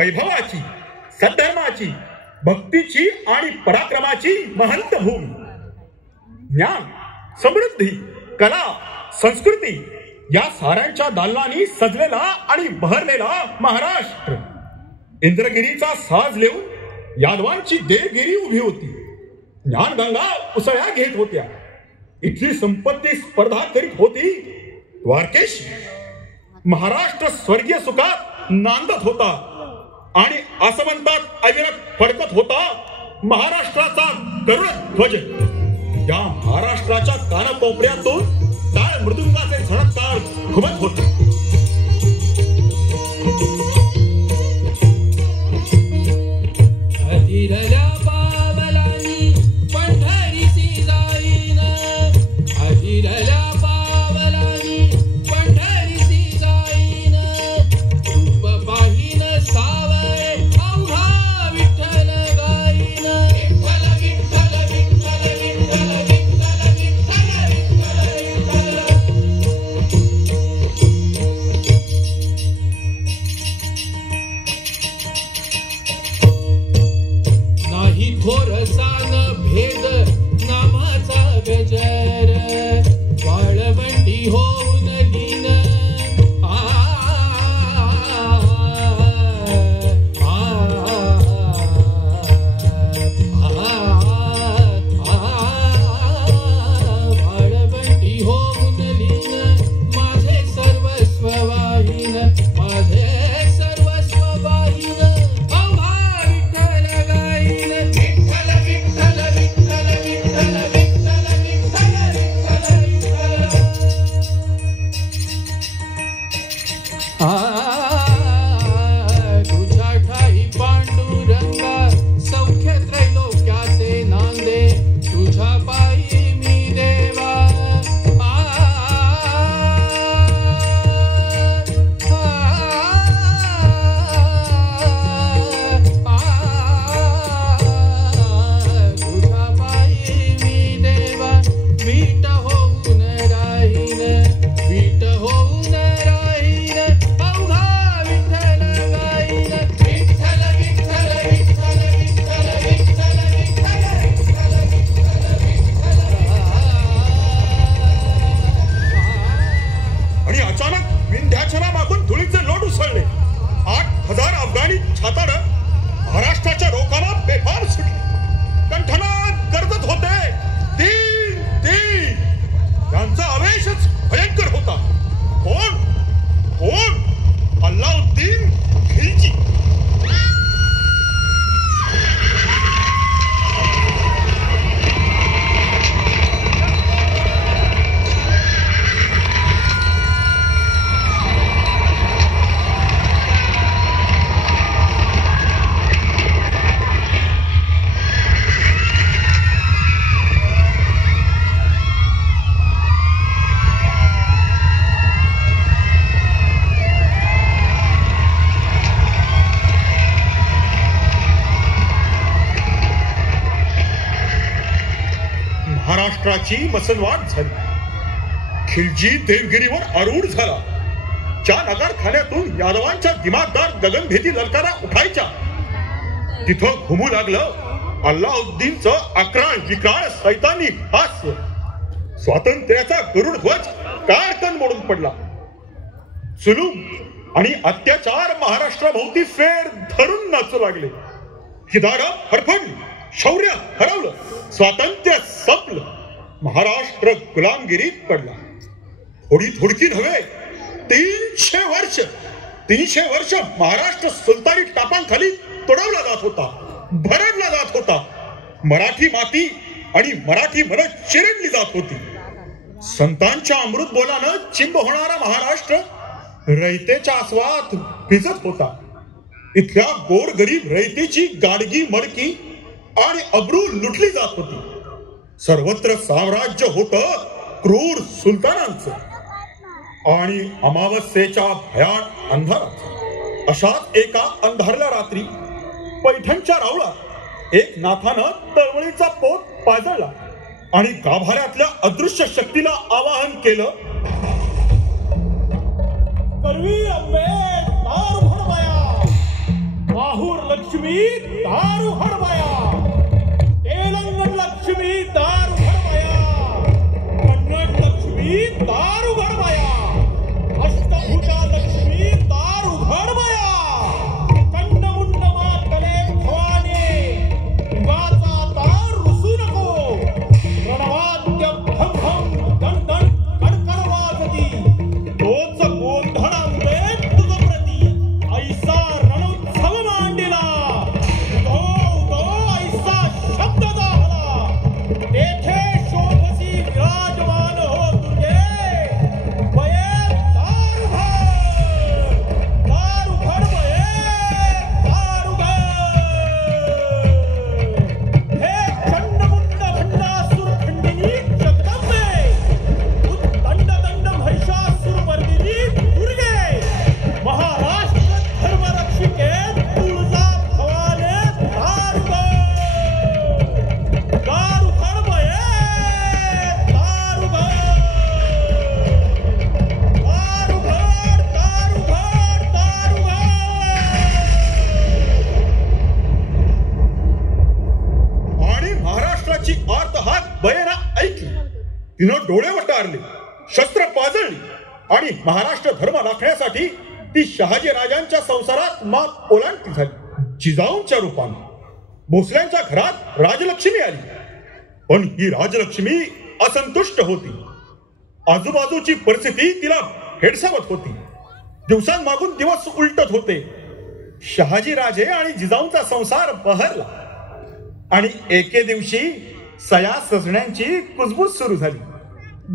वैभवाची, सद्धर्माची, भक्तीची आणि पराक्रमाची महंत भूमी. ज्ञान, समृद्धी, कला, संस्कृती या साऱ्यांच्या दालनांनी सजलेला आणि बहरलेला महाराष्ट्र. इंद्रगिरीचा साज लेऊन यादवांची देवगिरी उभी होती. ज्ञानगंगा उसळ्या घेत होत्या. इथली संपत्ती स्पर्धा करीत होती. द्वारकेश महाराष्ट्र स्वर्गीय सुखात नांदत होता आणि आसमंतात अविरत फडकत होता महाराष्ट्राचा गरुड ध्वज. या महाराष्ट्राच्या कानाकोपऱ्यातून टाळ मृदुंगाचे झणकार घुमत होते. अधिरल्या पावलांनी पंढरीसी जाईन, अधिरल्या पावलांनी पंढरीसी जाईन, रूप पाहीन सावळे अवघा विठ्ठल गाईन. विठ्ठल विठ्ठल विठ्ठल विठ्ठल विठ्ठल विठ्ठल. नाही थोरसान भेद नामाचा गजर, वाळवंटी होऊन लीन. वाळवंटी होऊन लीन, माझे सर्वस्व वाहीन, माझे सर्वस्व वाहीन, अवघा विठ्ठल गाईन. विठ्ठल विठ्ठल विठ्ठल विठ्ठल विठ्ठल विठ्ठल विठ्ठल तुझ्या ठाई पांडुरंगा सौख्य त्रैलोक्याचे नांदे, तुझ्या पायी मी देवा. तुझ्या पायी मी देवा, वीट होऊन राहीन, वीट होऊन राहीन, अवघा विठ्ठल गाईन. विठ्ठल विठ्ठल विठ्ठल विठ्ठल विठ्ठल विठ्ठल आणि अचानक विंध्याचला मागून धुळीचे लोट उसळले. 8,000 अफगाणी छाताड महाराष्ट्राच्या रोखाला बेफाम सुटले. कंठनाद गरजत होते. तीन तीन त्यांचा आवेशच भयंकर होता. कोण कोण? अल्लाउद्दीन खिलजी. महाराष्ट्राची मसनवाट झाली. खिलजी देवगिरीवर आरूढ झाला. ज्या नगरखान्यातून यादवांच्या दिमागदार गगनभेदी ललकारा उठायच्या, तिथं घुमू लागलं अल्लाउद्दीनचं अक्राळ विक्राळ सैतानी हास्य. स्वातंत्र्याचा गरुड ध्वज काळकन मोडून पडला. जुलूम आणि अत्याचार महाराष्ट्राभोवती फेर धरून नाचू लागले. हिदारा हरपडली, शौर्य हरवलं, स्वातंत्र्य संपलं. महाराष्ट्र गुलामगिरीत पडला. थोडी थोडकी नव्हे, 300 वर्ष महाराष्ट्र सुलतानी टापांखाली तोडवला जात होता, भरडला जात होता. मराठी माती आणि मराठी मन चिरडली जात होती. संतांच्या अमृत बोलानं चिंब होणारा महाराष्ट्र रयतेच्या आस्वाद भिजत होता. इथल्या गोरगरीब रयतेची गाडगी मडकी आणि अब्रू लुटली जात होती. सर्वत्र साम्राज्य होतं क्रूर सुलतानांचं आणि अमावस्येच्या भयान अंधाराचं. अशाच एका अंधारल्या रात्री पैठणच्या रावळात एक नाथानं तळवळीचा पोत पाजळला आणि गाभाऱ्यातल्या अदृश्य शक्तीला आवाहन केलं. करवी अंबे तार भरवया, काहूर लक्ष्मी दारू हडवाया, तेलंगण लक्ष्मी दारू हडवाया, कन्नड लक्ष्मी दारू हडवाया, अष्टभुजा लक्ष्मी दारू हडवाया, कंडमुंड मातले भवाने युगाचा तार रुसू नको, रणवाद्य भम भम दण दण कडकड वाजती, तोच गोंधळ आंबे तुझ प्रती ऐसा रणोत्सव मांडिला, उदो ऐसा शब्द दाहला, तेथे शोभसी विराजमान हो तुझे, बये दारुघर बये दारुघर, हे चंडमुंड भंडासुर खंडिनी जगदंबे, दंड दंड महिषासुर मर्दिनी दुर्गे, महाराष्ट्र धर्मरक्षिके तुळजा भवाने दारुघर, दारुघर बये दारुघर, दारुघर दारुघर दारुघर. आणि महाराष्ट्राची आर्तहात बयेना ऐकली. तिनं डोळे वटारले, शस्त्र पाजळली आणि महाराष्ट्र धर्म राखण्यासाठी ती शहाजी राजांच्या संसारात मात ओलांडती झाली. जिजाऊंच्या रूपाने भोसल्यांच्या घरात राजलक्ष्मी आली, पण ही राजलक्ष्मी असंतुष्ट होती. आजूबाजूची परिस्थिती तिला भेडसावत होती. दिवसांमागून दिवस उलटत होते. शहाजी राजे आणि जिजाऊंचा संसार बहरला आणि एके दिवशी सया सजण्याची कुजबूज सुरू झाली.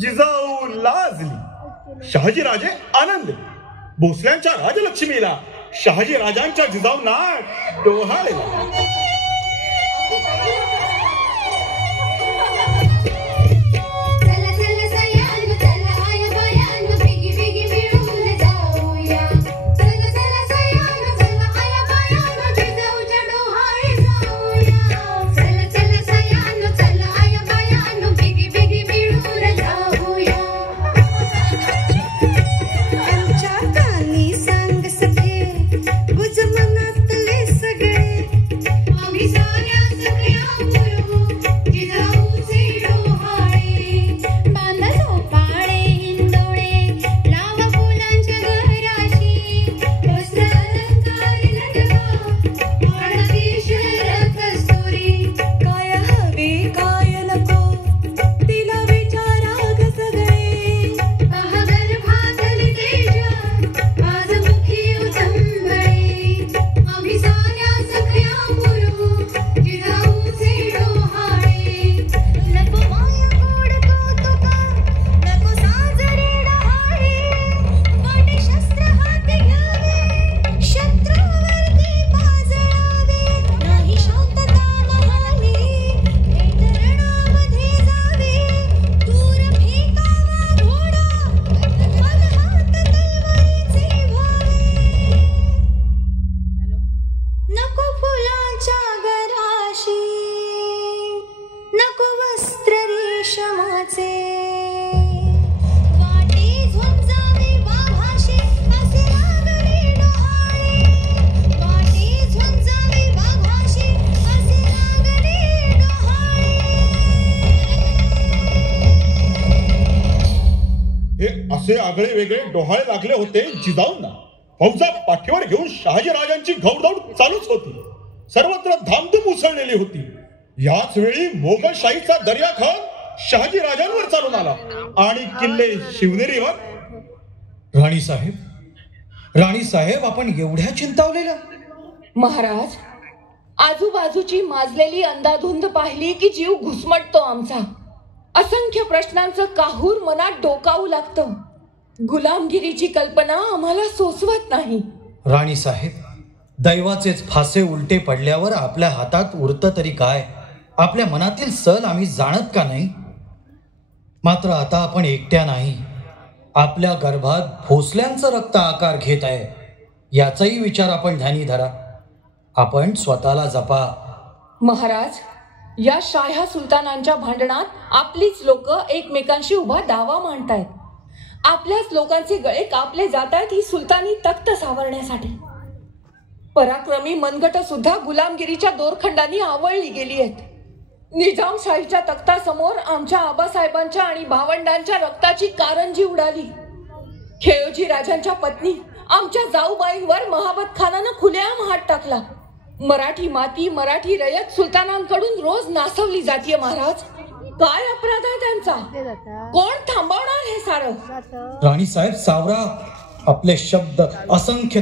जिजाऊ लाजली, शहाजी राजे आनंदले. भोसल्यांच्या राजलक्ष्मीला शहाजी राजांच्या जिजाऊंना डोहाळले. असे आगळे वेगळे डोहाळे लागले होते जिजाऊंना. फौजा पाठीवर घेऊन शहाजी राजांची घौडदौड चालूच होती. सर्वत्र धामधूम उसळलेली होती. याच वेळी मोगलशाहीचा दर्याखान शहाजी राजांवर चालून आला आणि किल्ले शिवनेरीवर. राणी साहेब आपण एवढ्या चिंतावलेल्या? महाराज, आजूबाजूची माजलेली अंधाधुंद पाहिली की जीव घुसमटतो आमचा. असंख्य प्रश्नांचं काहूर मनात डोकावू लागतं. गुलामगिरीची कल्पना आम्हाला सोसवत नाही. राणी साहेब, दैवाचेच फासे उलटे पडल्यावर आपल्या हातात उरतं तरी काय? आपल्या मनातील सल आम्ही जाणत का नाही? मात्र आता आपण एकट्या नाही. आपल्या गर्भात भोसल्यांचं रक्त आकार घेत आहे. याचाही विचार आपण ध्यानी धरा. आपण स्वतःला जपा. महाराज, या शाह्या सुलतानांच्या भांडणात आपलीच लोक एकमेकांशी उभा दावा मांडतायत. आपल्याच लोकांचे गळे कापले जात आहेत ही सुलतानी तख्त सावरण्यासाठी. पराक्रमी मनगट सुद्धा गुलामगिरीच्या दोरखंडांनी आवळली गेली आहेत. निजामशाहीच्या तख्तासमोर आमच्या आबासाहेबांच्या आणि भावंडांच्या रक्ताची कारंजी उडाली. खेळोजी राजांच्या पत्नी आमच्या जाऊबाईंवर महाबत खानानं खुलेआम हात टाकला. मराठी माती, मराठी रयत सुलतानांकडून रोज नासवली जातीय. महाराज, काय अपराध आहे त्यांचा? कोण थांबवणार हे सारं? राणीसाहेब सावरा, आपले शब्द असंख्य